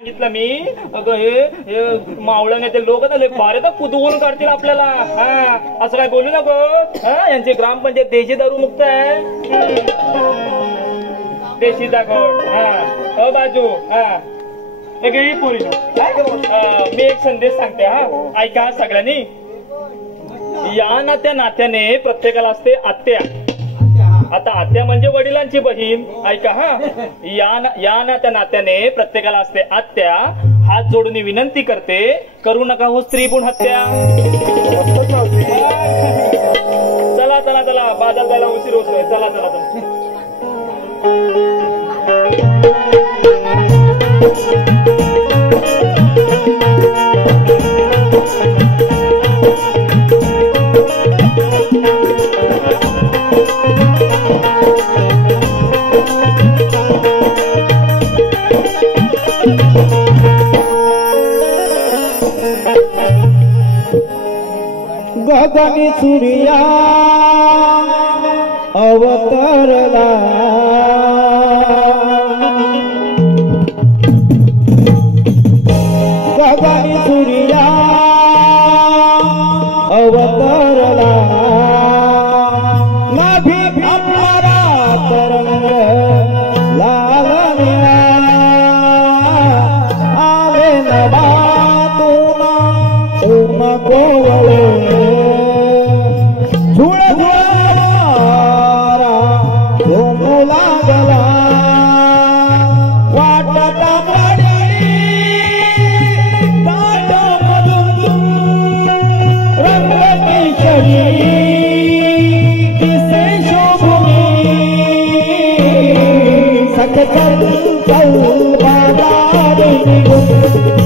सांगितलं मी अगं हे मावळ्याने ते लोक ना फार कुदवून काढतील आपल्याला. असं काय बोलू नको. यांची ग्रामपंचायत देशी दारू मुक्त आहे. देशी दाखवट. अ बाजू पुरी मी एक संदेश सांगते. ऐका सगळ्यांनी. या नात्याने प्रत्येकाला असते आत्या. आता आत्या म्हणजे वडिलांची बहीण. ऐका. या नात्याने प्रत्येकाला असते आत्या. हात जोडून विनंती करते, करू नका हो स्त्री भ्रूण हत्या. चला चला चला, बाजार जायला उशीर होतोय. चला चला चला. गगनी सूर्या अवतरला, गगनी सूर्या अवतरला. नाभी अमरा तरंग लाल आले नभातून ऊन कोवळे. चल चल बाजार निघून